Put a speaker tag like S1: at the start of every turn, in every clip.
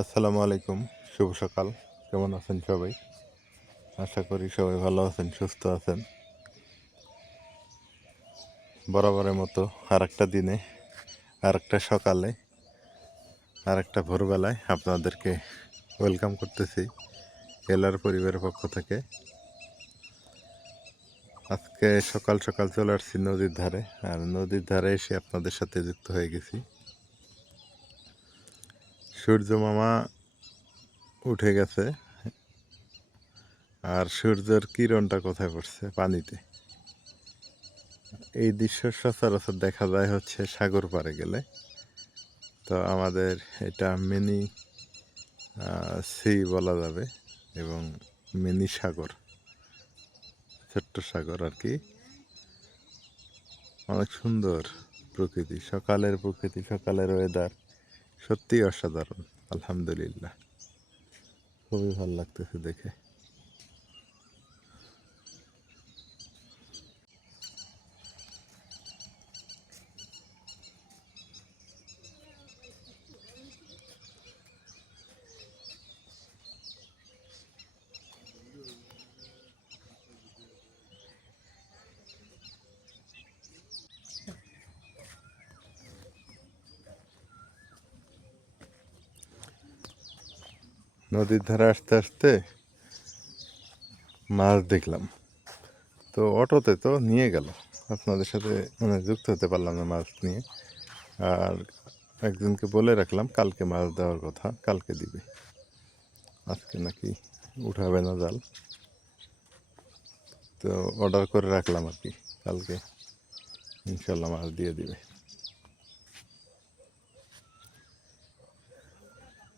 S1: আসসালামু আলাইকুম, শুভ সকাল। কেমন আছেন সবাই? আশা করি সবাই ভালো আছেন, সুস্থ আছেন। বরাবরের মতো আর একটা দিনে আর একটা সকালে আর একটা ভোরবেলায় আপনাদেরকে ওয়েলকাম করতেছি এলার পরিবারের পক্ষ থেকে। আজকে সকাল সকাল চলে আসছি নদীর ধারে, আর নদীর ধারে এসে আপনাদের সাথে যুক্ত হয়ে গেছি। সূর্য মামা উঠে গেছে আর সূর্যের কিরণটা কোথায় পড়ছে? পানিতে। এই দৃশ্য সচরাচর দেখা যায় হচ্ছে সাগর পাড়ে গেলে। তো আমাদের এটা মিনি সি বলা যাবে এবং মিনি সাগর, ছোট্ট সাগর আর কি। অনেক সুন্দর প্রকৃতি, সকালের প্রকৃতি, সকালের ওয়েদার সত্যি অসাধারণ আলহামদুলিল্লাহ। খুবই ভালো লাগতেছে দেখে। নদীর ধারে আসতে আসতে মাছ দেখলাম। তো অটোতে তো নিয়ে গেল। আপনাদের সাথে মানে যুক্ত হতে পারলাম না মাছ নিয়ে। আর একজনকে বলে রাখলাম, কালকে মাছ দেওয়ার কথা, কালকে দিবে। আজকে নাকি উঠাবে না জাল। তো অর্ডার করে রাখলাম আর কি, কালকে। ইনশাল্লাহ মাছ দিয়ে দিবে।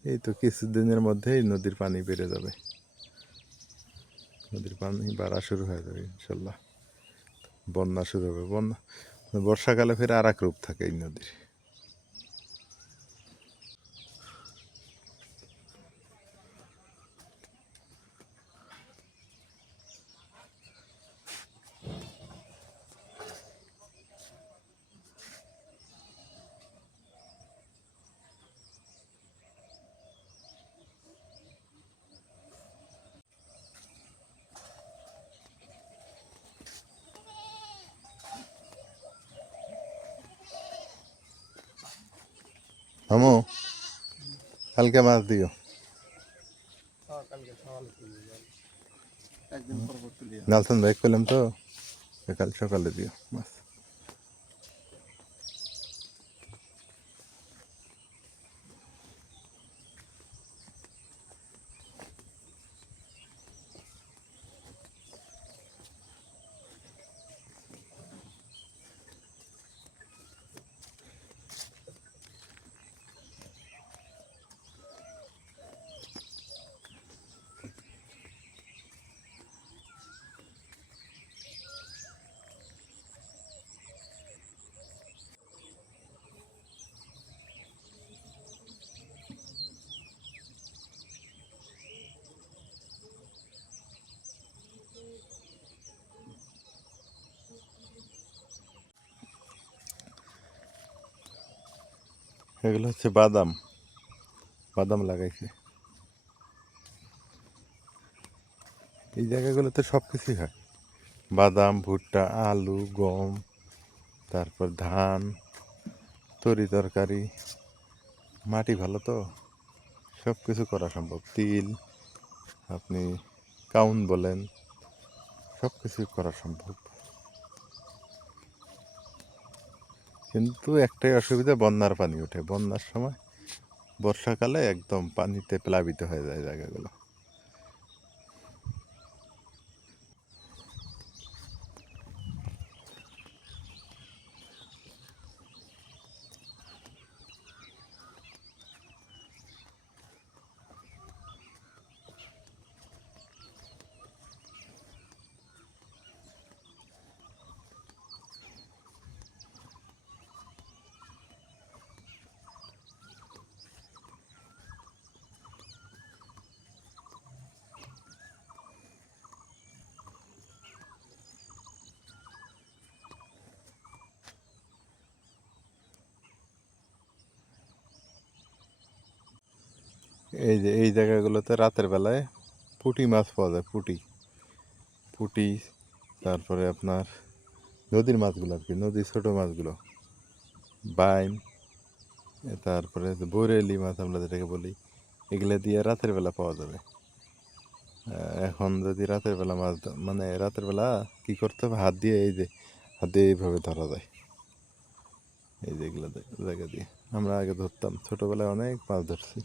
S1: এই তো কিছুদিনের মধ্যেই নদীর পানি বেড়ে যাবে। নদীর পানি বাড়া শুরু হয়ে যাবে, ইনশাল্লাহ। বন্যা শুরু হবে। বন্যা বর্ষাকালে ফের আর এক রূপ থাকে এই নদীর। আমো কালকে মাছ দিও। নালসন বাইক করলাম তো কাল সকালে দিও মাছ। এগুলো হচ্ছে বাদাম। বাদাম লাগাইছে। এই জায়গাগুলোতে সব কিছুই হয়। বাদাম, ভুট্টা, আলু, গম, তারপর ধান, তরি তরকারি, মাটি ভালো তো? সব কিছু করা সম্ভব। তিল, আপনি কাউন বলেন সব কিছুই করা সম্ভব। কিন্তু একটাই অসুবিধা, বন্যার পানি ওঠে। বন্যার সময় বর্ষাকালে একদম পানিতে প্লাবিত হয়ে যায় জায়গাগুলো। জায়গাগুলোতে রাতের বেলায় পুঁটি মাছ পাওয়া যায়, পুঁটি। পুঁটি, তারপরে আপনার নদীর মাছগুলো আর কি নদীর ছোটো মাছগুলো। বাইন, তারপরে বরেলি মাছ আমরা যেটাকে বলি, এগুলো দিয়ে রাতের বেলা পাওয়া যাবে। এখন যদি রাতের বেলা মাছ মানে রাতের বেলা কি করতে হবে? হাত দিয়ে এই যে, হাত দিয়ে এইভাবে ধরা যায়। এই যে এগুলো জায়গা দিয়ে। আমরা আগে ধরতাম, ছোটোবেলায় অনেক মাছ ধরছি।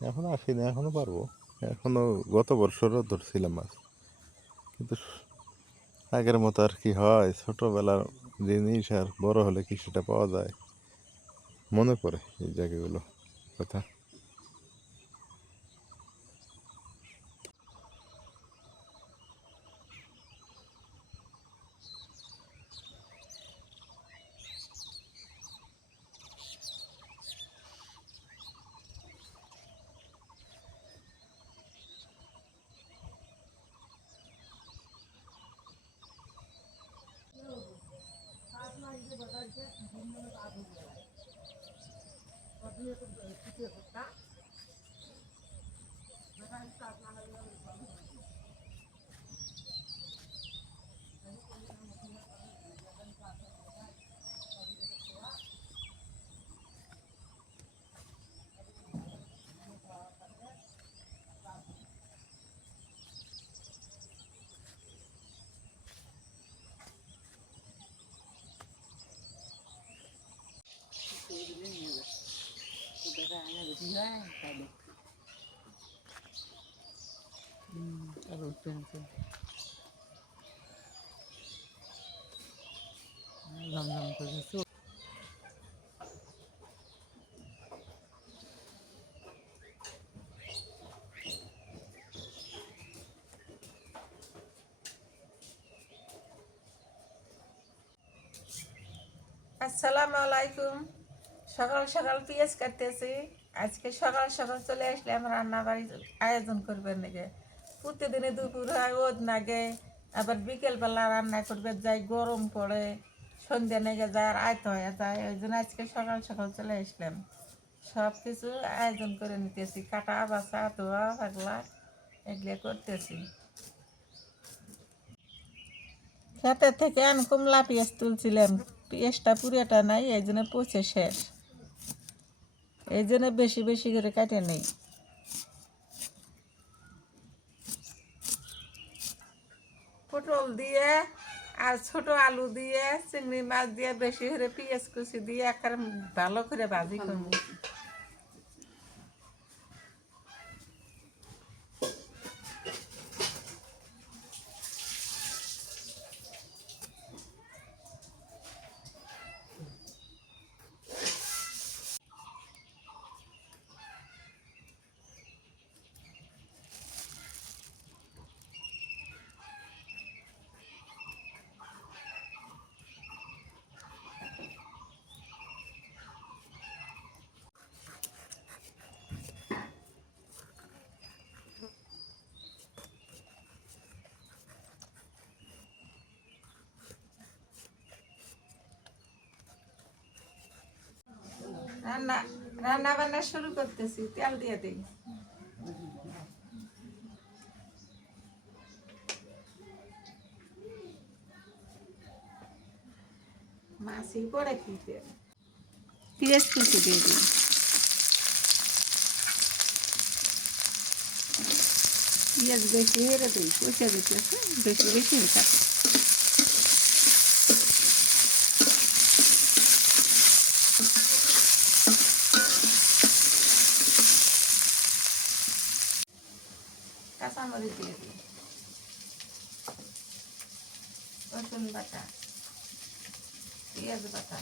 S1: এখন আসি না এখনও পারব। এখনও গত বছরও ধরছিলাম মাছ। কিন্তু আগের মতো আর কি হয়, ছোটোবেলার জিনিস আর বড় হলে কি সেটা পাওয়া যায়? মনে পড়ে এই জায়গাগুলো, কথা।
S2: Gracias. ঝমঝম
S3: আসসালামু আলাইকুম। সকাল সকাল পেঁয়াজ কাটতেছি আজকে সকাল সকাল চলে আসলাম রান্না বাড়ি আয়োজন করবেন নাকি? প্রতিদিনে দুপুর হয় ওদ নাগে, আবার বিকেলবেলা রান্না করবে, যাই গরম পড়ে, সন্ধ্যা নেগে যায় আর আয়ত হয়ে যায়, ওই জন্য আজকে সকাল সকাল চলে আসলাম। সব কিছু আয়োজন করে নিতেছি, কাটা, বাছা, ধোয়া, পাগলা, এগুলো করতেছি। খেতের থেকে আমি কমলা পেঁয়াজ তুলছিলাম, পেঁয়াজটা পুরোটা নাই, এই জন্য পচে শেষ। এই জন্য বেশি বেশি করে কাটে নেই। পটল দিয়ে আর ছোট আলু দিয়ে, চিংড়ি মাছ দিয়ে, বেশি করে পিঁয়াজ কুচি দিয়ে, একবার ভালো করে ভাজি করব। রান্না রান্না বান্না শুরু করতেছি, তেল দিয়ে দিই। মাছি পড়ে কি পেঁয়াজ কুচি দিয়ে দিই। পেঁয়াজ বেশি হেরে দিই পচে দিতেছে বেশি বেশি হয়ে থাকে কাঁচামরিচ দিয়ে দিই রসুন বাটা পেঁয়াজ বাটা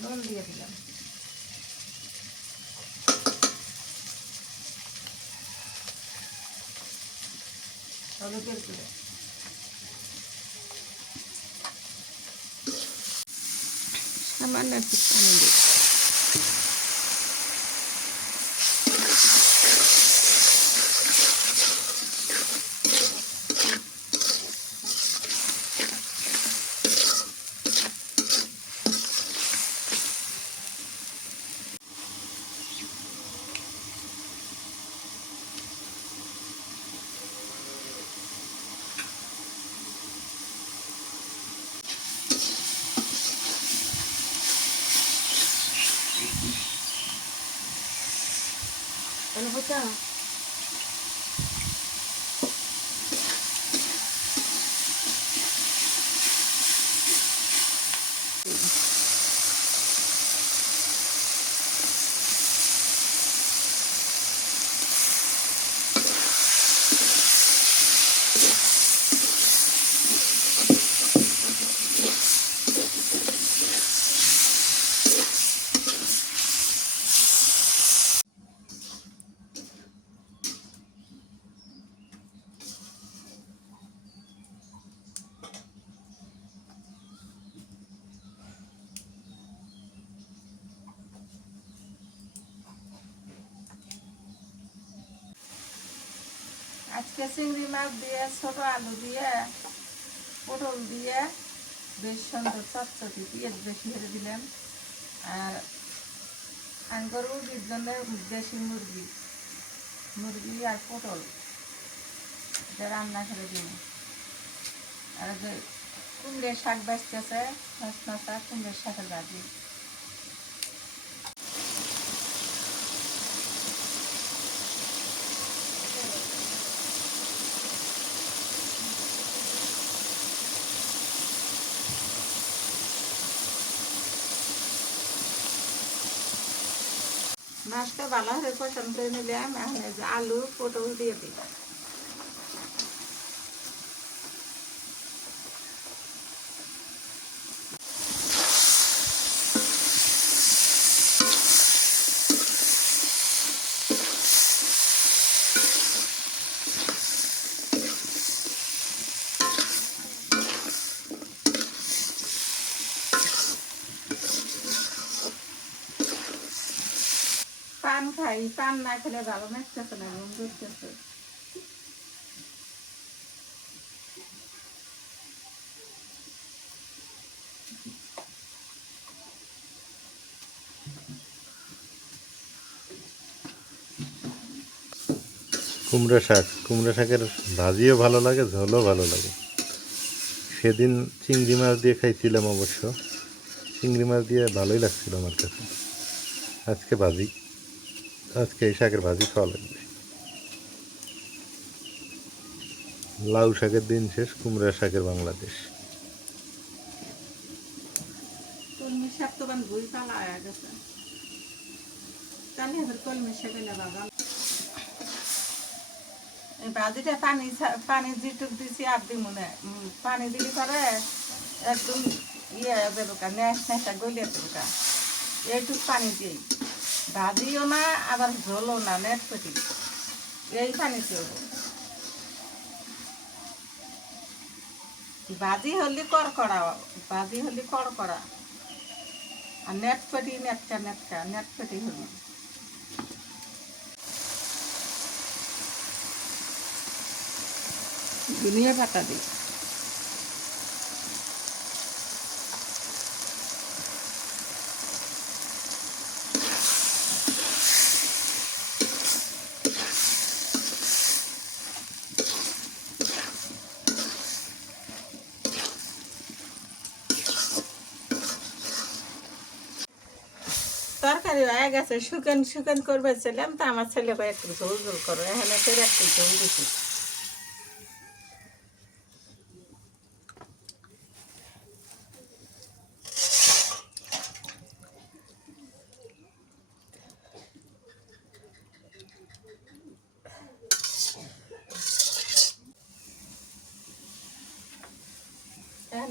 S3: নুন দিয়ে দিলাম হলুদের গুঁড়ো সামান্য একটু পানি 不
S2: 见了。
S3: আজকে চিংড়ি মাছ দিয়ে, ছোট আলু দিয়ে, পটল দিয়ে, বেশ সুন্দর চটচটি পেঁয়াজ বেশি হেরে দিলাম। আর আঙ্গর মুরগির জন্য দেশি মুরগি মুরগি আর পটল, এটা রান্না করে দিন আর যে কুমড়ের শাক বাঁচতেছে শাক কুমড়ের শাকের ভাজি। মাছটা ভালো করে পছন্দ করে নিলাম এখন আলু পটল দিয়ে দিলাম খাই পান না খেলে ভালো না ঘুম ধরতেছে
S1: কুমড়া শাক, কুমড়া শাকের ভাজিও ভালো লাগে, ঝোলও ভালো লাগে। সেদিন চিংড়ি মাছ দিয়ে খাইছিলাম অবশ্য। চিংড়ি মাছ দিয়ে ভালোই লাগছিল আমার কাছে। আজকে ভাজি। আজকে এই শাকের ভাজি খাওয়া লাগবে। লাউ শাকের দিন শেষ কুমড়া শাকের বাংলাদেশ।
S3: ভাজিটা পানি পানি যেটুক দিছি আর দিব না। উম, পানি দিলে পরে একদম ইয়ে দেবো কা ন্যাস ন্যাসা গলিয়ে দেবো কা এইটুক পানি দিই ভাজিও না, আবার ঝোলও না, নেট পেটি এই পানি দেবো ভাজি হলি কড়কড়া ভাজি হলি কড়কড়া। আর নেট পেটি নেটকা নেটকা, নেট পেটি হলি। ধনিয়া পাতা দিই তরকারি হয়ে গেছে, শুকান শুকান করবে ছিলাম তো আমার ছেলে ভাই একটু ঝোল ঝোল করো, এখানে ফের একটু ঝোল দিছি।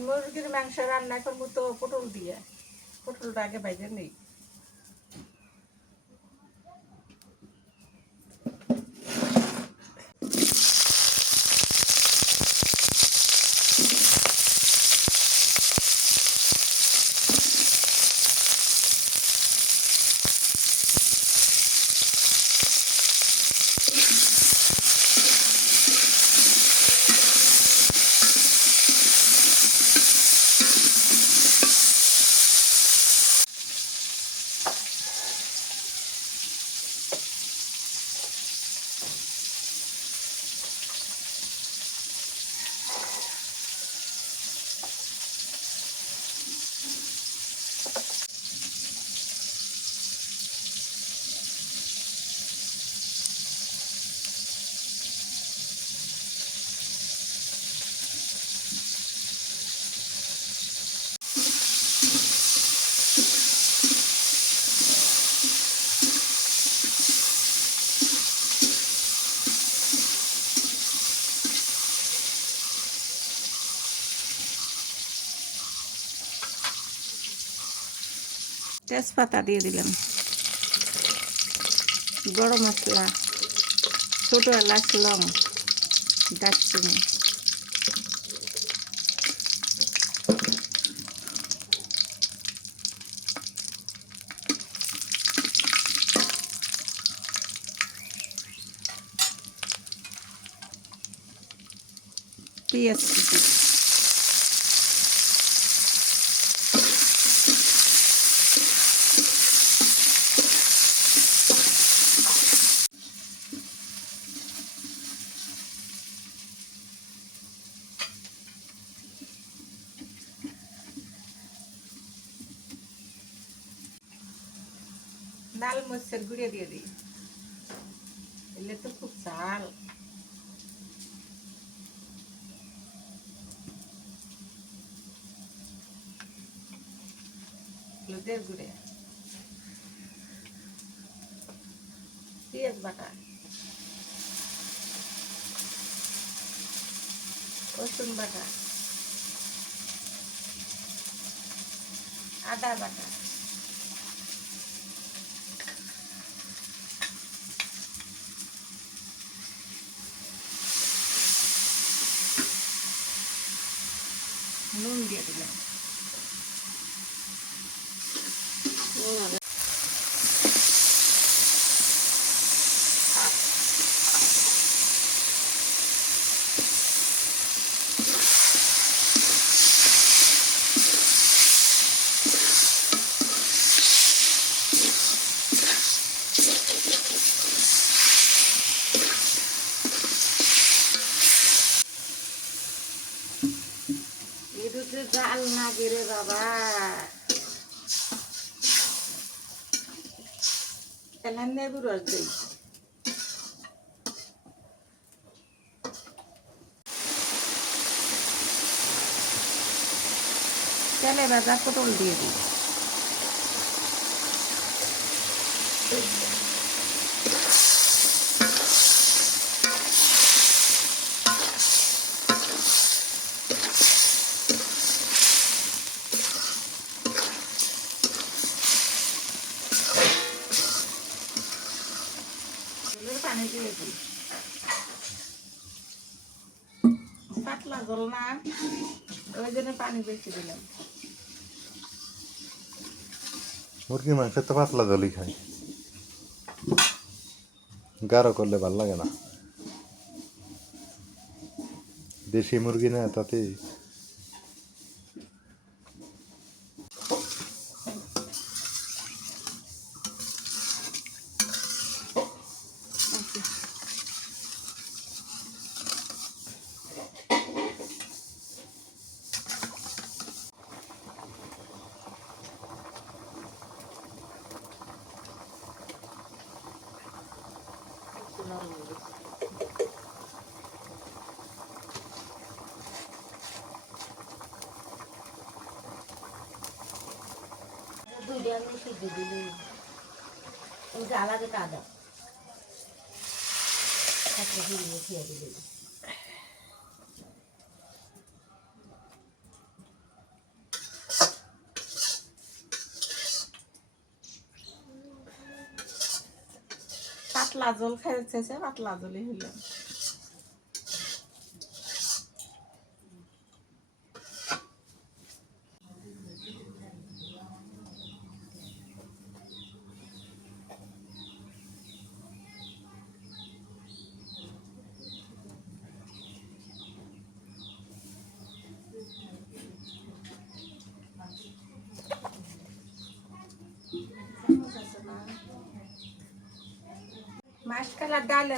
S3: মুরগির মাংস রান্না করব তো পটল দিয়ে, পটলটা আগে বাইরে নেই। তেজপাতা দিয়ে দিলাম। গরম মশলা ছোটো এলাচ লং দারচিনি পেঁয়াজ কুচি লাল মরিচের গুঁড়ে দিয়ে দিই। এলে তো খুব ঝাল। পেঁয়াজ বাটা। রসুন বাটা। আদা বাটা। নুন নেবু রস দিই তেলে ভাজা পটল দিয়ে দিই জলের পানি দিয়ে দিই পাতলা জল না ওই জন্য পানি বেশি দিলাম।
S1: মুরগির মাংস তো পাতলা জলই খাই গাঢ় করলে ভালো লাগে না। দেশি মুরগি না তাতে
S2: দুইটা ওই আলাদা কাদা। দিলি।
S3: পাতলা জল খাইছে পাতলা জলই হইল।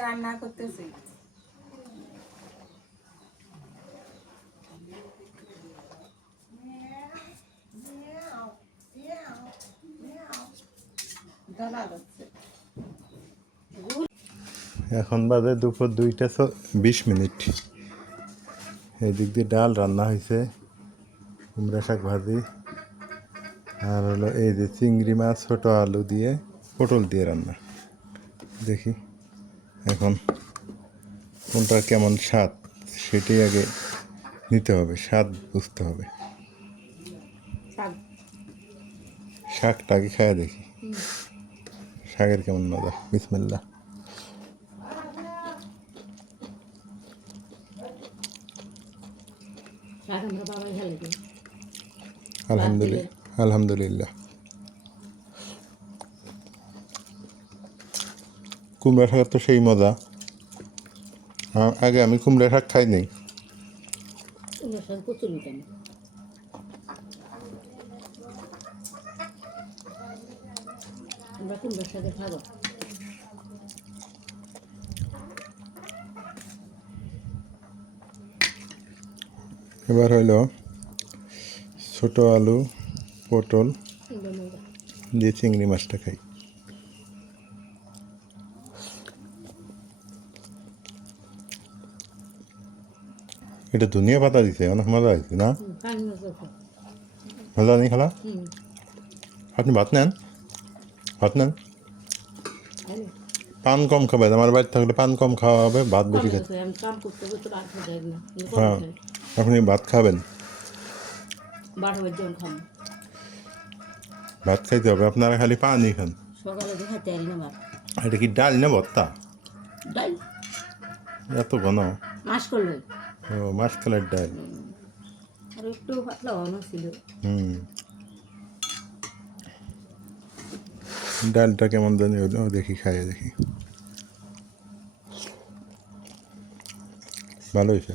S3: রান্না করতেছি।
S1: এখন বাজে দুপুর দুইটা বিশ মিনিট। এই দিক দিয়ে ডাল রান্না হয়েছে কুমড়া শাক ভাজি, আর হলো এই যে চিংড়ি মাছ, ছোটো আলু দিয়ে পটল দিয়ে রান্না। দেখি। এখন কোনটা কেমন স্বাদ সেটাই আগে নিতে হবে স্বাদ বুঝতে হবে।
S3: শাক
S1: শাকটা আগে খাওয়া দেখি। শাকের কেমন মজা বিসমিল্লা আলহামদুলিল্লাহ আলহামদুলিল্লাহ। কুমড়া শাকের তো সেই মজা। আগে আমি কুমড়া শাক খাই নাই
S2: আমরা কুমড়োর সাথে খাব।
S1: এবার হইল ছোট আলু পটল দিয়ে চিংড়ি মাছটা খাই। এটা ধনিয়া পাতা দিছে অনেক মজা হয়েছে না? মজা নেই খালা? আপনি ভাত নেন? ভাত নেন? পান কম খাবেন আমার বাড়ি থাকলে পান কম খাওয়া হবে ভাত বেশি খেতে।
S2: হয়ে
S1: আপনি ভাত খাবেন? ভাত খাইতে হবে আপনারা খালি পানি খান এটা কি ডাল না
S2: ডাল।
S1: এত ঘন।
S2: মাস করলে।
S1: ও মাসকালের ডাল।
S2: আর একটু পাতলা ছিল।
S1: হুম। ডালটা কেমন জানি হলো দেখি খাইয়ে দেখি। ভালো হয়েছে?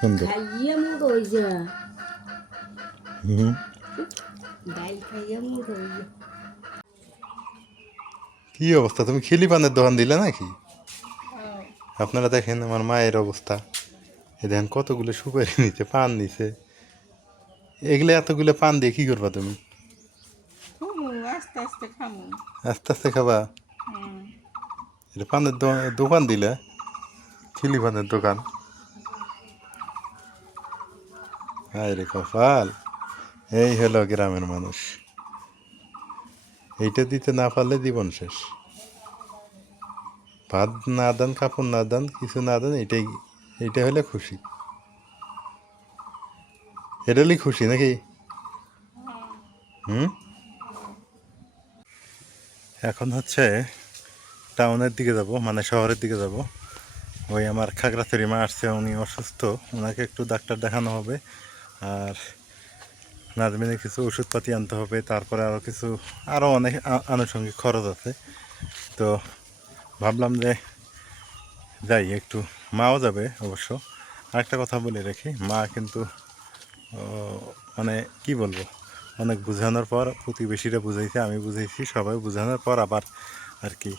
S1: সুন্দর।
S2: খাইয়া মুখ হয়ে যা
S1: হুম।
S2: ডাল খাইয়া মুখ হয়ে যা
S1: কি অবস্থা? তুমি খিলি পানের দোকান দিলে নাকি? আপনারা দেখেন আমার মায়ের অবস্থা। এ দেখেন কতগুলো সুপারি নিচে পান নিচে এগুলো এতগুলো পান দিয়ে কি করবা তুমি?
S3: আস্তে আস্তে
S1: আস্তে আস্তে খাবা? এটা পানের দোকান দিলে? চিলি পানের দোকান। হায় রে কপাল। এই হলো গ্রামের মানুষ। এইটা দিতে না পারলে জীবন শেষ। ভাত না দেন কাপড় না দেন কিছু না দেন এটাই এটা হলে খুশি। এটা হলেই খুশি নাকি? হুম? এখন হচ্ছে টাউনের দিকে যাব মানে শহরের দিকে যাব। ওই আমার খাগড়াছড়ি মা আসছে উনি অসুস্থ ওনাকে একটু ডাক্তার দেখানো হবে। আর নাজমিনের কিছু ওষুধপাতি আনতে হবে তারপরে আরও কিছু আরও অনেক আনুষঙ্গিক খরচ আছে। তো ভাবলাম যে যাই, একটু মাও যাবে অবশ্য। আরেকটা কথা বলে রাখি, মা কিন্তু মানে কি বলব, অনেক বোঝানোর পর প্রতিবেশীরা বুঝাইছে, আমি বুঝাইছি, সবাই বোঝানোর পর আবার আর কি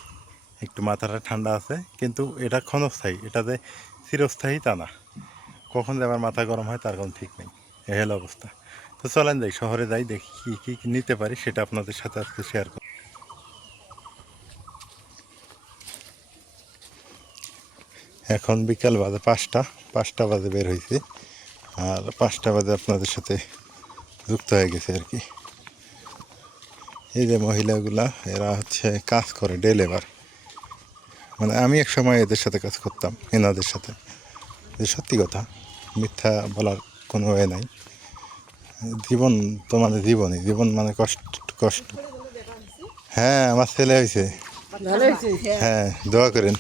S1: একটু মাথাটা ঠান্ডা আছে। কিন্তু এটা ক্ষণস্থায়ী, এটা যে চিরস্থায়ী তা না। কখন যে আমার মাথা গরম হয় তার কোনো ঠিক নেই এ হলো অবস্থা। তো চলেন যাই, শহরে যাই, দেখি কী কী নিতে পারি, সেটা আপনাদের সাথে আজকে শেয়ার করি এখন বিকাল বাজে পাঁচটা পাঁচটা বাজে বের হয়েছে। আর পাঁচটা বাজে আপনাদের সাথে যুক্ত হয়ে গেছে আর কি। এই যে মহিলাগুলা এরা হচ্ছে কাজ করে ডে লেবার মানে আমি এক সময় এদের সাথে কাজ করতাম এনাদের সাথে। যে সত্যি কথা মিথ্যা বলার কোনো ওয়ে নাই। জীবন তো মানে জীবনই জীবন মানে কষ্ট কষ্ট। হ্যাঁ আমার ছেলে হয়েছে? হ্যাঁ দোয়া করেন।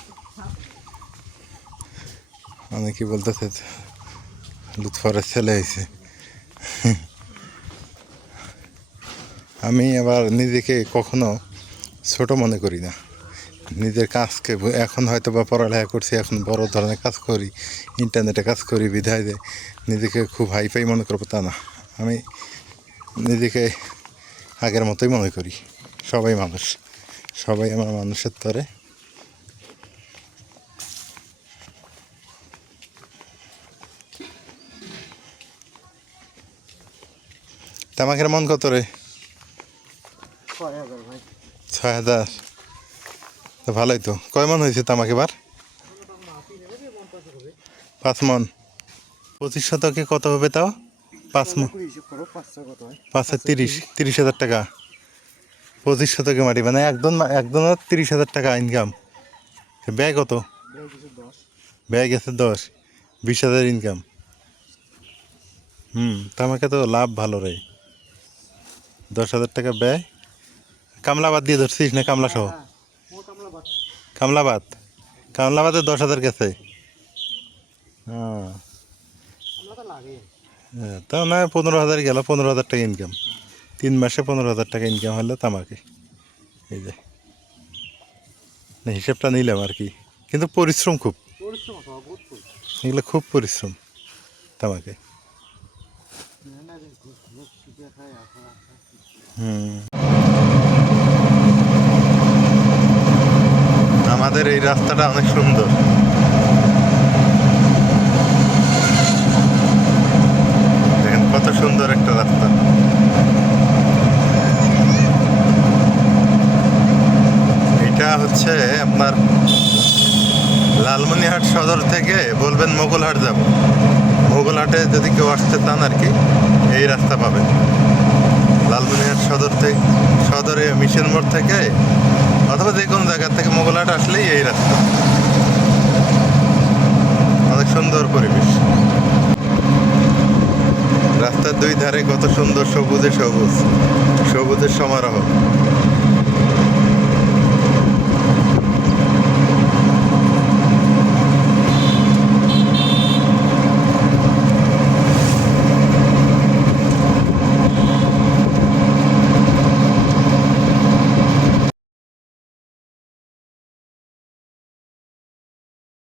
S1: অনেকে বলতেছে, লুৎফরের ছেলে হয়েছে আমি আবার নিজেকে কখনো ছোট মনে করি না। নিজের কাজকে এখন হয়তো বা পড়ালেখা করছি, এখন বড় ধরনের কাজ করি, ইন্টারনেটে কাজ করি, বিধায় যে নিজেকে খুব হাইফাই মনে করব তা না। আমি নিজেকে আগের মতোই মনে করি। সবাই মানুষ। সবাই আমার মানুষের তরে তামাকের মন কত রে? ছয় হাজার তো ভালোই তো। কয় মন হয়েছে তামাক এবার? পাঁচ মন। পঁচিশ শতকে কত হবে তাও? পাঁচ মন। পাঁচশো তিরিশ। তিরিশ হাজার টাকা। পঁচিশ শতকে মাটি মানে একদম একদম তিরিশ হাজার টাকা ইনকাম ব্যয় কত? ব্যয় গেছে দশ। বিশ হাজার ইনকাম হুম তামাকে তো লাভ ভালো রে। দশ হাজার টাকা ব্যয়। কামলাবাদ দিয়ে ধরছিস না কামলা সহ কামলাবাদ। কামলাবাদে? দশ হাজার গেছে। হ্যাঁ। হ্যাঁ, তাও না পনেরো হাজার গেল পনেরো হাজার টাকা ইনকাম তিন মাসে পনেরো হাজার টাকা ইনকাম হলো তামাকে। এই যে। না হিসেবটা নিলাম আর কি। কিন্তু পরিশ্রম খুব। এগুলো খুব পরিশ্রম তামাকে। আমাদের এই রাস্তাটা অনেক সুন্দর। দেখেন কত সুন্দর একটা রাস্তা। এটা হচ্ছে আপনার লালমনিহাট সদর থেকে বলবেন মোগলহাট যাব। মোগলহাটে যদি কেউ আসতে চান আর কি, এই রাস্তা পাবেন। লালমনিহাট সদর থেকে সদরে মিশন মোড় থেকে অথবা যে কোনো জায়গার থেকে মোগলহাট আসলেই এই রাস্তা। অনেক সুন্দর পরিবেশ। রাস্তার দুই ধারে কত সুন্দর সবুজে সবুজ। সবুজের সমারোহ।